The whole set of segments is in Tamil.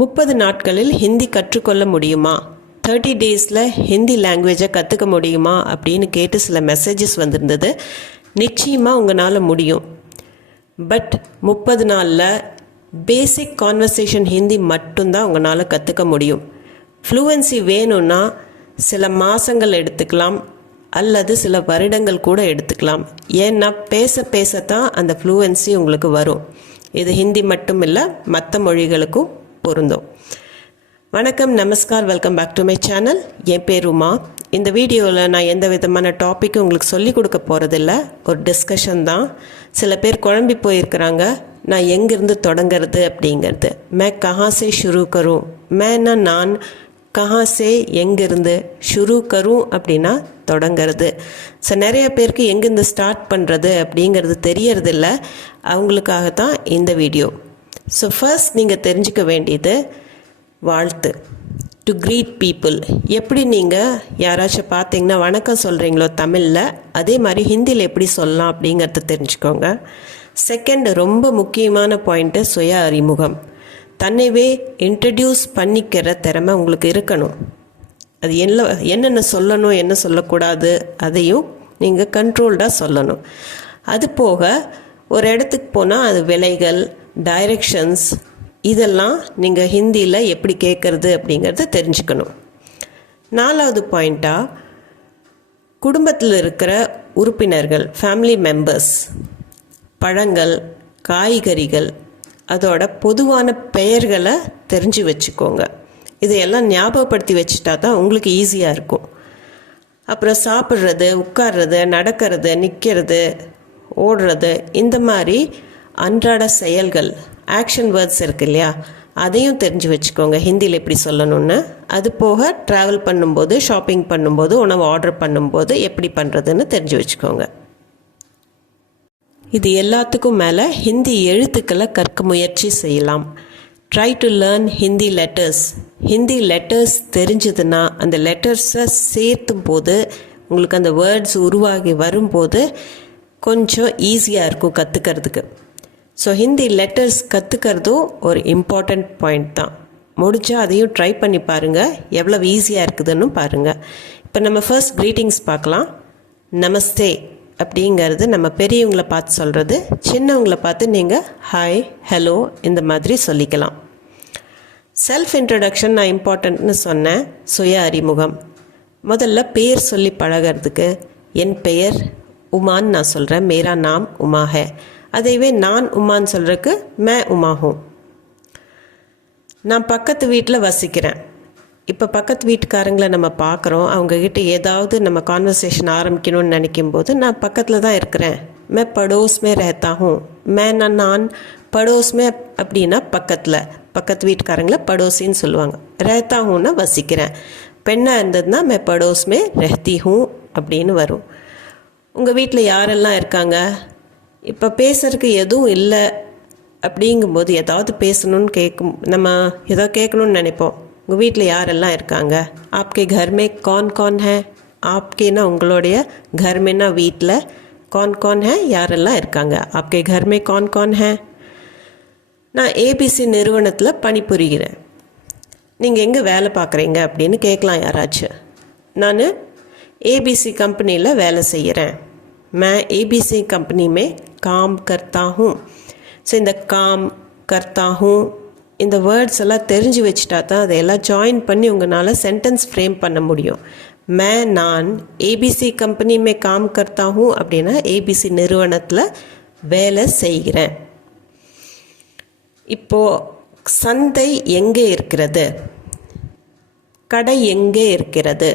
30 நாட்களில் ஹிந்தி கற்றுக்கொள்ள முடியுமா? 30 டேஸில் ஹிந்தி லாங்குவேஜை கற்றுக்க முடியுமா அப்படின்னு கேட்டு சில மெசேஜஸ் வந்திருந்தது. நிச்சயமாக உங்களால் முடியும். பட் 30 நாளில் பேசிக் கான்வர்சேஷன் ஹிந்தி மட்டும்தான் உங்களால் கற்றுக்க முடியும். ஃப்ளூவன்சி வேணும்னா சில மாதங்கள் எடுத்துக்கலாம் அல்லது சில வருடங்கள் கூட எடுத்துக்கலாம். ஏன்னா பேசத்தான் அந்த ஃப்ளூவன்சி உங்களுக்கு வரும். இது ஹிந்தி மட்டும் இல்லை, மற்ற மொழிகளுக்கும் பொருந்தும். வணக்கம், நமஸ்கார், welcome back to my channel. என் பேர் உமா. இந்த வீடியோவில் நான் எந்த விதமான டாப்பிக்கும் உங்களுக்கு சொல்லிக் கொடுக்க போகிறதில்ல, ஒரு டிஸ்கஷன் தான். சில பேர் குழம்பி போயிருக்கிறாங்க, நான் எங்கேருந்து தொடங்கிறது அப்படிங்கிறது. மே கஹாசே ஷுரு கரும், மேனா நான், கஹாசே எங்கேருந்து, ஷுரு கரும் அப்படின்னா தொடங்கிறது. ஸோ நிறைய பேருக்கு எங்கேருந்து ஸ்டார்ட் பண்ணுறது அப்படிங்கிறது தெரியறதில்ல. அவங்களுக்காகத்தான் இந்த வீடியோ. ஸோ ஃபர்ஸ்ட் நீங்கள் தெரிஞ்சுக்க வேண்டியது வாழ்த்து. To greet people. எப்படி நீங்கள் யாராச்சும் பார்த்தீங்கன்னா வணக்கம் சொல்கிறீங்களோ தமிழில், அதே மாதிரி ஹிந்தியில் எப்படி சொல்லலாம் அப்படிங்கிறத தெரிஞ்சுக்கோங்க. செகண்ட், ரொம்ப முக்கியமான பாயிண்ட்டு சுய அறிமுகம். தன்னைவே இன்ட்ரடியூஸ் பண்ணிக்கிற திறமை உங்களுக்கு இருக்கணும். அது என்னென்ன சொல்லணும், என்ன சொல்லக்கூடாது, அதையும் நீங்கள் கண்ட்ரோல்டாக சொல்லணும். அது போக ஒரு இடத்துக்கு போனால் அது விலைகள், டைரெக்ஷன்ஸ், இதெல்லாம் நீங்கள் ஹிந்தியில் எப்படி கேட்குறது அப்படிங்கிறத தெரிஞ்சுக்கணும். 4வது பாயிண்ட்டாக, குடும்பத்தில் இருக்கிற உறுப்பினர்கள், ஃபேமிலி மெம்பர்ஸ், பழங்கள், காய்கறிகள், அதோட பொதுவான பெயர்களை தெரிஞ்சு வச்சுக்கோங்க. இதையெல்லாம் ஞாபகப்படுத்தி வச்சுட்டா தான் உங்களுக்கு ஈஸியாக இருக்கும். அப்புறம் சாப்பிட்றது, உட்கார்றது, நடக்கிறது, நிற்கிறது, ஓடுறது, இந்த மாதிரி அன்றாட செயல்கள், ஆக்ஷன் வேர்ட்ஸ் இருக்கு இல்லையா, அதையும் தெரிஞ்சு வச்சுக்கோங்க ஹிந்தியில் எப்படி சொல்லணும்னு. அது போக ட்ராவல் பண்ணும்போது, ஷாப்பிங் பண்ணும்போது, உணவு ஆர்டர் பண்ணும்போது எப்படி பண்ணுறதுன்னு தெரிஞ்சு வச்சுக்கோங்க. இது எல்லாத்துக்கும் மேலே ஹிந்தி எழுத்துக்களை கற்க முயற்சி செய்யலாம். Try to learn Hindi letters. Hindi letters தெரிஞ்சதுன்னா அந்த லெட்டர்ஸை சேர்த்தும் போது உங்களுக்கு அந்த வேர்ட்ஸ் உருவாகி வரும்போது கொஞ்சம் ஈஸியாக இருக்கும் கற்றுக்கிறதுக்கு. ஸோ ஹிந்தி லெட்டர்ஸ் கற்றுக்கிறதும் ஒரு இம்பார்ட்டண்ட் பாயிண்ட் தான். முடிஞ்சால் அதையும் ட்ரை பண்ணி பாருங்கள், எவ்வளோ ஈஸியாக இருக்குதுன்னு பாருங்கள். இப்போ நம்ம ஃபர்ஸ்ட் க்ரீட்டிங்ஸ் பார்க்கலாம். நமஸ்தே அப்படிங்கிறது நம்ம பெரியவங்களை பார்த்து சொல்கிறது. சின்னவங்களை பார்த்து நீங்கள் ஹாய், ஹலோ இந்த மாதிரி சொல்லிக்கலாம். செல்ஃப் இன்ட்ரடக்ஷன் நான் இம்பார்ட்டண்ட்னு சொன்னேன். சுய அறிமுகம். முதல்ல பேர் சொல்லி பழகிறதுக்கு என் பெயர் உமான்னு நான் சொல்கிறேன், மேரா நாம் உமா ஹே. அதைவே நான் உமான்னு சொல்கிறதுக்கு மே உமா ஹூம். நான் பக்கத்து வீட்டில் வசிக்கிறேன். இப்போ பக்கத்து வீட்டுக்காரங்களை நம்ம பார்க்குறோம், அவங்கக்கிட்ட ஏதாவது நம்ம கான்வர்சேஷன் ஆரம்பிக்கணும்னு நினைக்கும் போது நான் பக்கத்தில் தான் இருக்கிறேன். மே படோஸ்மே ரஹத்தா ஹூம். மேனா நான், படோஸ்மே அப்படின்னா பக்கத்தில், பக்கத்து வீட்டுக்காரங்களை படோசின்னு சொல்லுவாங்க. ரஹத்தா ஹூன்னா வசிக்கிறேன். பெண்ணாக இருந்ததுன்னா மே படோஸ்மே ரஹத்தி ஹூம் அப்படின்னு வரும். உங்கள் வீட்டில் யாரெல்லாம் இருக்காங்க? இப்போ பேசுறதுக்கு எதுவும் இல்லை அப்படிங்கும்போது ஏதாவது பேசணும்னு நம்ம ஏதாவது கேட்கணும்னு நினைப்போம். உங்கள் வீட்டில் யாரெல்லாம் இருக்காங்க? ஆப்கே घर में कौन कौन है? ஆப்கேனா உங்களுடைய, घर में ना வீட்டில், कौन कौन है யாரெல்லாம் இருக்காங்க. ஆப்கே घर में कौन कौन है? நான் ஏபிசி நிறுவனத்தில் பணிபுரிகிறேன். நீங்கள் எங்கே வேலை பார்க்குறீங்க அப்படின்னு கேட்கலாம் யாராச்சும். நான் ஏபிசி கம்பெனியில் வேலை செய்கிறேன். मैं ஏபிசி कंपनी में काम करता हूँ. ஸோ இந்த காம், கர்த்தா ஹூம், இந்த வேர்ட்ஸ் எல்லாம் தெரிஞ்சு வச்சுட்டா தான் அதையெல்லாம் ஜாயின் பண்ணி உங்களால் சென்டென்ஸ் ஃப்ரேம் பண்ண முடியும். மே நான் ஏபிசி கம்பெனி மே காம் கர்த்தா ஹூம் அப்படின்னா ஏபிசி நிறுவனத்தில் வேலை செய்கிறேன். இப்போது சந்தை எங்கே இருக்கிறது, கடை எங்கே இருக்கிறது,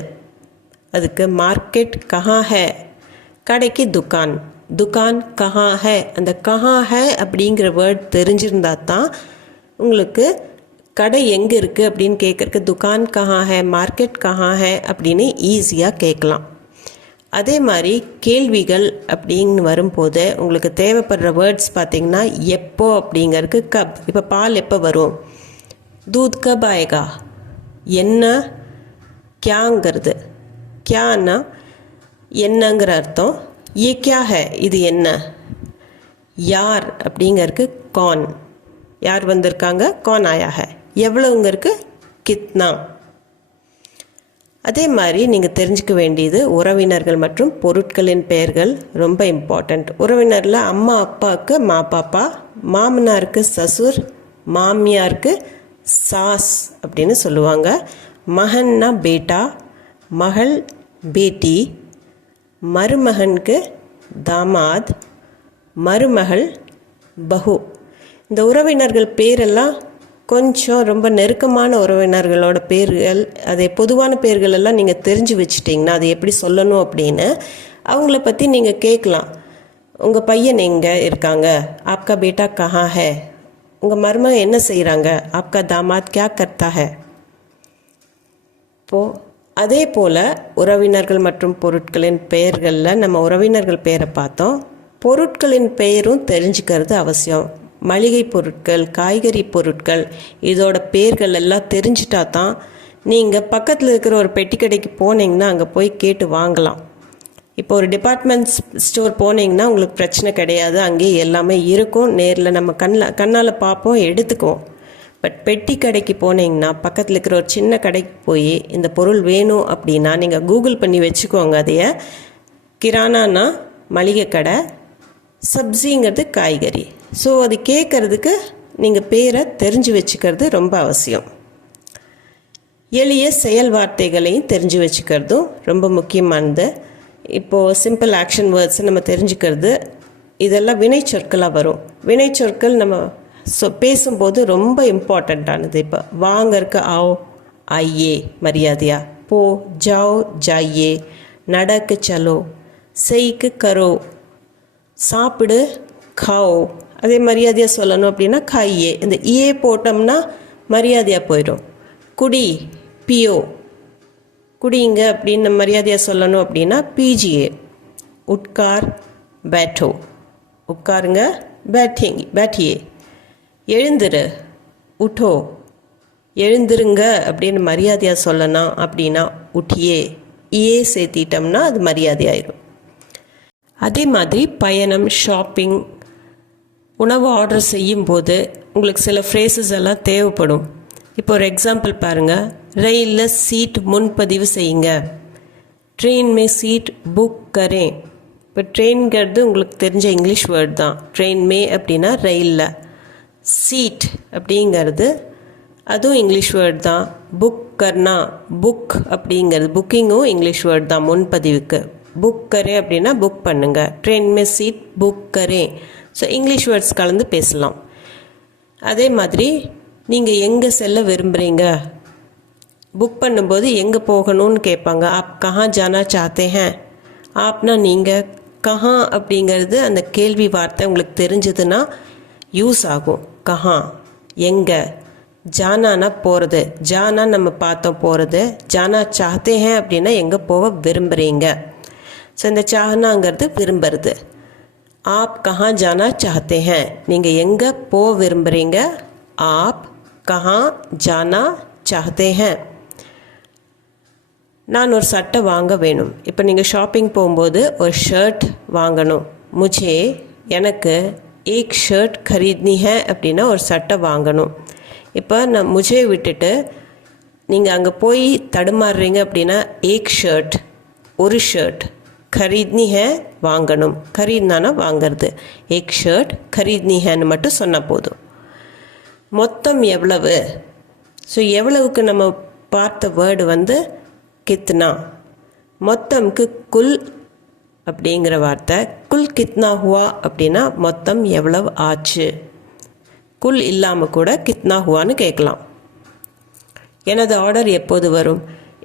அதுக்கு மார்க்கெட் கஹா ஹே, கடைக்கு துக்கான், துக்கான் கஹா ஹே. அந்த கஹா ஹே அப்படிங்கிற வேர்ட் தெரிஞ்சிருந்தா தான் உங்களுக்கு கடை எங்கே இருக்குது அப்படின்னு கேட்குறக்கு துக்கான் கஹா ஹே, மார்க்கெட் கஹா ஹே அப்படின்னு ஈஸியாக கேட்கலாம். அதே மாதிரி கேள்விகள் அப்படின்னு வரும்போது உங்களுக்கு தேவைப்படுற வேர்ட்ஸ் பார்த்திங்கன்னா எப்போ அப்படிங்கிறதுக்கு கப். இப்போ பால் எப்போ வரும், தூத் கப் ஆயேகா, என்ன, கியாங்கிறது, கியான்னா என்னங்கிற அர்த்தம். ये क्या है, இது என்ன. யார் அப்படிங்கிறதுக்கு कौन, யார் வந்திருக்காங்க, कौन आया है. எவ்வளவுங்க இருக்குது கித்னா. அதே மாதிரி நீங்கள் தெரிஞ்சுக்க வேண்டியது உறவினர்கள் மற்றும் பொருட்களின் பெயர்கள் ரொம்ப இம்பார்ட்டண்ட். உறவினரில் அம்மா அப்பாவுக்கு மா பாப்பா, மாமனாருக்கு சசுர், மாமியாருக்கு சாஸ் அப்படின்னு சொல்லுவாங்க. மகன்னா பேட்டா, மகள் பேட்டி, மருமகனுக்கு தாமாத், மருமகள் பஹு. இந்த உறவினர்கள் பேரெல்லாம் கொஞ்சம் ரொம்ப நெருக்கமான உறவினர்களோட பேர்கள், அதே பொதுவான பேர்கள் எல்லாம் நீங்கள் தெரிஞ்சு வச்சுட்டிங்கன்னா அது எப்படி சொல்லணும் அப்படின்னு அவங்கள பற்றி நீங்கள் கேட்கலாம். உங்கள் பையன் எங்கே இருக்காங்க, ஆப்கா பேட்டா கஹா ஹே, உங்கள் மருமகன் என்ன செய்கிறாங்க, ஆப்கா தாமாத் கியா கர்த்தா ஹே. இப்போது அதே போல் உறவினர்கள் மற்றும் பொருட்களின் பெயர்களில் நம்ம உறவினர்கள் பெயரை பார்த்தோம். பொருட்களின் பெயரும் தெரிஞ்சுக்கிறது அவசியம். மளிகை பொருட்கள், காய்கறி பொருட்கள், இதோட பேர்கள் எல்லாம் தெரிஞ்சிட்டா தான் நீங்கள் பக்கத்தில் இருக்கிற ஒரு பெட்டி கடைக்கு போனீங்கன்னா அங்கே போய் கேட்டு வாங்கலாம். இப்போ ஒரு டிபார்ட்மெண்ட் ஸ்டோர் போனீங்கன்னா உங்களுக்கு பிரச்சனை கிடையாது, அங்கேயே எல்லாமே இருக்கும், நேரில் நம்ம கண்ணால் பார்ப்போம், எடுத்துக்குவோம். பட் பெட்டி கடைக்கு போனீங்கன்னா பக்கத்தில் இருக்கிற ஒரு சின்ன கடைக்கு போய் இந்த பொருள் வேணும் அப்படின்னா நீங்கள் கூகுள் பண்ணி வச்சுக்கோங்க. அதைய கிரானானா மளிகை கடை, சப்ஜிங்கிறது காய்கறி. ஸோ அது கேட்குறதுக்கு நீங்கள் பேரை தெரிஞ்சு வச்சுக்கிறது ரொம்ப அவசியம். எளிய செயல் வார்த்தைகளையும் தெரிஞ்சு வச்சுக்கிறதும் ரொம்ப முக்கியமானது. இப்போது சிம்பிள் ஆக்ஷன் வேர்ட்ஸ் நம்ம தெரிஞ்சுக்கிறது, இதெல்லாம் வினைச்சொற்களாக வரும். வினைச்சொற்கள் நம்ம பேசும்போது ரொம்ப இம்பார்ட்டண்ட்டானது. இப்போ வாங்கறக்கு ஆவ், ஐயே மரியாதையா, போ ஜாவ் ஜாயே, நடக்கு சலோ, செய்க்கு கரோ, சாப்பிடு காவ். அதே மரியாதையாக சொல்லணும் அப்படின்னா காயே, இந்த ஏ போட்டோம்னா மரியாதையாக போயிடும். குடி பியோ, குடிங்க அப்படின்னு மரியாதையாக சொல்லணும் அப்படின்னா பிஜிஏ. உட்கார் பேட்டோ, உட்காருங்க பேட்டியே. எழுந்துரு உட்டோ, எழுந்துருங்க அப்படின்னு மரியாதையாக சொல்லணும் அப்படின்னா உட்டியே. ஏ சேர்த்திட்டோம்னா அது மரியாதையாயிடும். அதே மாதிரி பயணம், ஷாப்பிங், உணவு ஆர்டர் செய்யும்போது உங்களுக்கு சில ஃப்ரேசஸ் எல்லாம் தேவைப்படும். இப்போ ஒரு எக்ஸாம்பிள் பாருங்கள். ரயிலில் சீட் முன்பதிவு செய்யுங்க, ட்ரெயின் மே சீட் புக் கரேன். இப்போ ட்ரெயின்கிறது உங்களுக்கு தெரிஞ்ச இங்கிலீஷ் வேர்ட் தான். ட்ரெயின் மே அப்படின்னா ரயிலில், சீட் அப்படிங்கிறது அதுவும் இங்கிலீஷ் வேர்ட் தான். புக் கர்னா, புக் அப்படிங்கிறது புக்கிங்கும் இங்கிலீஷ் வேர்ட் தான் முன்பதிவுக்கு. புக் கரே அப்படின்னா புக் பண்ணுங்க, ட்ரெயின் மே சீட் புக் கரே. ஸோ இங்கிலீஷ் வேர்ட்ஸ் கலந்து பேசலாம். அதே மாதிரி நீங்கள் எங்கே செல்ல விரும்புகிறீங்க, புக் பண்ணும்போது எங்கே போகணும்னு கேட்பாங்க. ஆப் கஹா ஜானா சாத்தே ஹேன். ஆப்னா நீங்கள், கஹா அப்படிங்கிறது அந்த கேள்வி வார்த்தை உங்களுக்கு தெரிஞ்சதுன்னா யூஸ் ஆகும். கஹா எங்கே, ஜானானா போகிறது, ஜானா நம்ம பார்த்தோம் போகிறது, ஜானா சாத்தே ஹேன் அப்படின்னா எங்கே போக விரும்புகிறீங்க. ஸோ இந்த சாஹனாங்கிறது விரும்புறது. ஆப் கஹா ஜானா சாஹ்தே ஹேன், நீங்கள் எங்கே போக விரும்புகிறீங்க. ஆப் கஹா ஜானா சாஹ்தே ஹேன். நான் ஒரு சட்டை வாங்க வேணும். இப்போ நீங்கள் ஷாப்பிங் போகும்போது ஒரு ஷர்ட் வாங்கணும். முझे எனக்கு ஏக் ஷர்ட் खरीदनी है அப்படின்னா ஒரு சட்டை வாங்கணும். இப்போ நான் முझे விட்டுட்டு நீங்கள் அங்கே போய் தடுமாறுறீங்க அப்படின்னா ஏக் ஷர்ட் ஒரு ஷர்ட், खरीदनी है வாங்கணும், खरीदना வாங்கிறது, ஏக் ஷர்ட் खरीदनी हैன்னு மட்டும் சொன்னால் போதும். மொத்தம் எவ்வளவு. ஸோ எவ்வளவுக்கு நம்ம பார்த்த வேர்டு வந்து கித்னா. மொத்தம்க்கு குல் அப்படிங்கிற வார்த்தை. குல் கித்னா ஹுவா அப்படின்னா மொத்தம் எவ்வளவு ஆச்சு. குல் இல்லாமல் கூட கித்னா ஹுவான்னு கேட்கலாம். எனது ஆர்டர் எப்போது வரும்.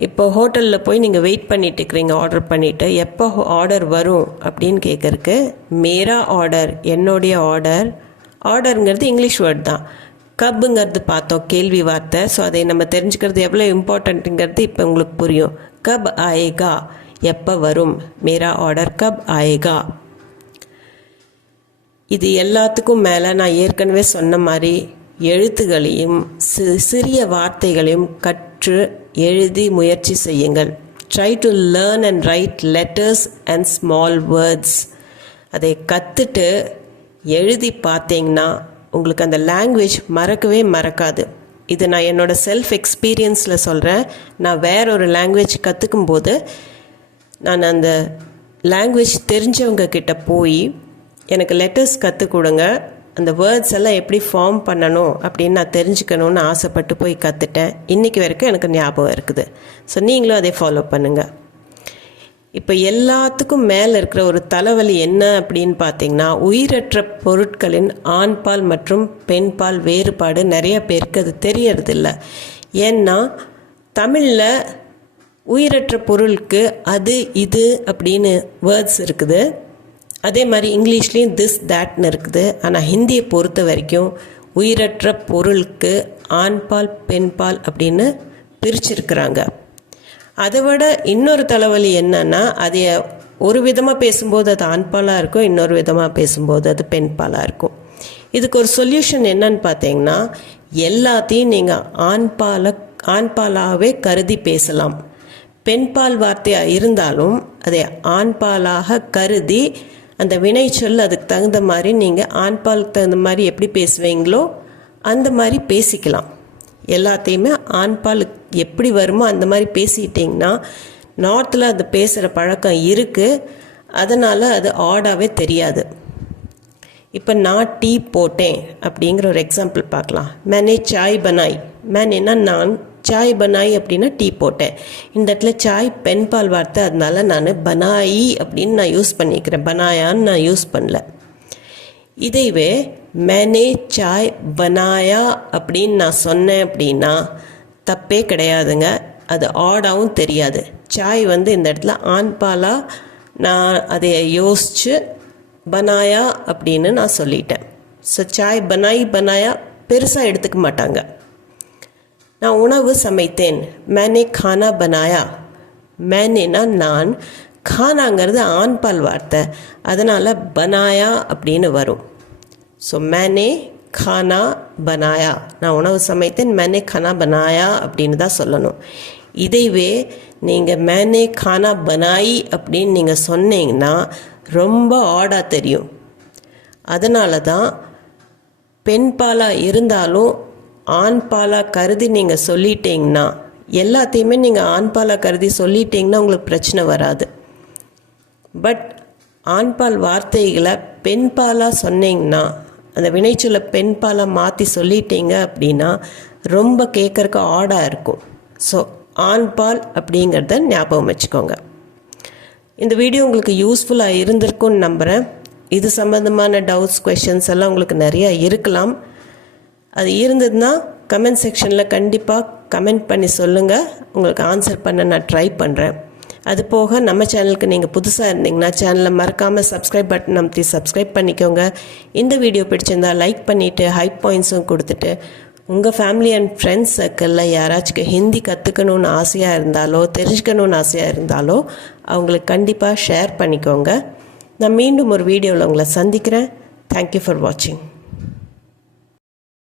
இப்போ ஹோட்டலில் போய் நீங்கள் வெயிட் பண்ணிட்டு இருக்கிறீங்க ஆர்டர் பண்ணிவிட்டு, எப்போ ஆர்டர் வரும் அப்படின்னு கேட்குறக்கு மேரா ஆர்டர், என்னுடைய ஆர்டர். ஆர்டருங்கிறது இங்கிலீஷ் வேர்ட் தான். கப்புங்கிறது பார்த்தோம் கேள்வி வார்த்தை. ஸோ அதை நம்ம தெரிஞ்சுக்கிறது எவ்வளோ இம்பார்ட்டண்ட்டுங்கிறது இப்போ உங்களுக்கு புரியும். கப் ஆயேகா, எப்போ வரும். மேரா ஆர்டர் கப் ஆயேகா. இது எல்லாத்துக்கும் மேலே நான் ஏற்கனவே சொன்ன மாதிரி எழுத்துகளையும் சிறிய வார்த்தைகளையும் கற்று எழுதி முயற்சி செய்யுங்கள். Try to learn and right letters and small words. அதை கற்றுட்டு எழுதி பார்த்தீங்கன்னா உங்களுக்கு அந்த லாங்குவேஜ் மறக்கவே மறக்காது. இது நான் என்னோடய செல்ஃப் எக்ஸ்பீரியன்ஸில் சொல்கிறேன். நான் வேற ஒரு லாங்குவேஜ் கற்றுக்கும்போது நான் அந்த லாங்குவேஜ் தெரிஞ்சவங்க கிட்ட போய் எனக்கு லெட்டர்ஸ் கற்றுக் கொடுங்க, அந்த வேர்ட்ஸ் எல்லாம் எப்படி ஃபார்ம் பண்ணணும் அப்படின்னு நான் தெரிஞ்சுக்கணுன்னு ஆசைப்பட்டு போய் கற்றுட்டேன். இன்றைக்கி வரைக்கும் எனக்கு ஞாபகம் இருக்குது. ஸோ நீங்களும் அதை ஃபாலோ பண்ணுங்கள். இப்போ எல்லாத்துக்கும் மேலே இருக்கிற ஒரு தலைவலி என்ன அப்படின்னு பார்த்தீங்கன்னா, உயிரற்ற பொருட்களின் ஆண்பால் மற்றும் பெண்பால் வேறுபாடு நிறைய பேருக்கு அது தெரியறதில்ல. ஏன்னா தமிழில் உயிரற்ற பொருளுக்கு அது இது அப்படின்னு வேர்ட்ஸ் இருக்குது. அதே மாதிரி இங்கிலீஷ்லேயும் திஸ் தேட்னு இருக்குது. ஆனால் ஹிந்தியை பொறுத்த வரைக்கும் உயிரற்ற பொருளுக்கு ஆண்பால் பெண்பால் அப்படின்னு பிரிச்சிருக்கிறாங்க. அதை விட இன்னொரு தலைவலி என்னன்னா, அதை ஒரு விதமாக பேசும்போது அது ஆண்பாலாக இருக்கும், இன்னொரு விதமாக பேசும்போது அது பெண்பாலாக இருக்கும். இதுக்கு ஒரு சொல்யூஷன் என்னன்னு பார்த்தீங்கன்னா, எல்லாத்தையும் நீங்கள் ஆண்பாலாகவே கருதி பேசலாம். பெண்பால் வார்த்தையாக இருந்தாலும் அதை ஆண்பாலாக கருதி அந்த வினைச்சொல் அதுக்கு தகுந்த மாதிரி நீங்கள் ஆண்பாலுக்கு தகுந்த மாதிரி எப்படி பேசுவீங்களோ அந்த மாதிரி பேசிக்கலாம். எல்லாத்தையுமே ஆண்பால் எப்படி வருமோ அந்த மாதிரி பேசிட்டிங்கன்னா, நார்த்தில் அது பேசுகிற பழக்கம் இருக்குது, அதனால் அது ஆடாகவே தெரியாது. இப்போ நான் டீ போட்டேன் அப்படிங்கிற ஒரு எக்ஸாம்பிள் பார்க்கலாம். மேனே சாய் பனாய். மேனேனா நான், சாய் பனாய் அப்படின்னா டீ போட்டேன். இந்த இடத்துல சாய் பெண்பால் வார்த்தை, அதனால நான் பனாயி அப்படின்னு நான் யூஸ் பண்ணிக்கிறேன், பனாயான்னு நான் யூஸ் பண்ணல. இதைவே மேனே சாய் பனாயா அப்படின்னு நான் சொன்னேன் அப்படின்னா தப்பே கிடையாதுங்க, அது ஆடாகவும் தெரியாது. சாய் இந்த இடத்துல ஆண்பாலாக நான் அதை யோசித்து பனாயா அப்படின்னு நான் சொல்லிட்டேன். ஸோ சாய் பனாய் பனாயா பெருசாக எடுத்துக்க மாட்டாங்க. நான் உணவு சமைத்தேன், மேனே கானா பனாயா. மேனேனா நான், கானாங்கிறது ஆண்பால் வார்த்தை, அதனால் பனாயா அப்படின்னு வரும். ஸோ மேனே கானா பனாயா, நான் உணவு சமைத்தேன், மேனே கானா பனாயா அப்படின்னு தான் சொல்லணும். இதைவே நீங்கள் மேனே கானா பனாயி அப்படின்னு நீங்கள் சொன்னீங்கன்னா ரொம்ப ஆடாக தெரியும். அதனால தான் பெண்பாலாக இருந்தாலும் ஆண்பாலாக கருதி நீங்கள் சொல்லிட்டீங்கன்னா, எல்லாத்தையுமே நீங்கள் ஆண்பாலாக கருதி சொல்லிட்டீங்கன்னா உங்களுக்கு பிரச்சனை வராது. பட் ஆண்பால் வார்த்தைகளை பெண்பாலாக சொன்னீங்கன்னா, அந்த வினைச்சொல்லை பெண்பாலாக மாற்றி சொல்லிட்டீங்க அப்படின்னா ரொம்ப கேட்குறக்கு ஆடாக இருக்கும். ஸோ ஆண்பால் அப்படிங்கிறத ஞாபகம் வச்சுக்கோங்க. இந்த வீடியோ உங்களுக்கு யூஸ்ஃபுல்லாக இருந்திருக்கும்னு நம்புகிறேன். இது சம்மந்தமான டவுட்ஸ், கொஷின்ஸ் எல்லாம் உங்களுக்கு நிறையா இருக்கலாம். அது இருந்ததுன்னா கமெண்ட் செக்ஷனில் கண்டிப்பாக கமெண்ட் பண்ணி சொல்லுங்கள், உங்களுக்கு ஆன்சர் பண்ண நான் ட்ரை பண்ணுறேன். அது போக நம்ம சேனலுக்கு நீங்கள் புதுசாக இருந்தீங்கன்னா சேனலை மறக்காமல் சப்ஸ்கிரைப் பட்டன் அமைத்தி சப்ஸ்கிரைப் பண்ணிக்கோங்க. இந்த வீடியோ பிடிச்சிருந்தால் லைக் பண்ணிவிட்டு ஹைப் பாயிண்ட்ஸும் கொடுத்துட்டு உங்கள் ஃபேமிலி அண்ட் ஃப்ரெண்ட்ஸ் சர்க்கிளில் யாராச்சும் ஹிந்தி கற்றுக்கணுன்னு ஆசையாக இருந்தாலோ தெரிஞ்சுக்கணுன்னு ஆசையாக இருந்தாலோ அவங்களுக்கு கண்டிப்பாக ஷேர் பண்ணிக்கோங்க. நான் மீண்டும் ஒரு வீடியோவில் உங்களை சந்திக்கிறேன். தேங்க்யூ ஃபார் வாட்சிங்.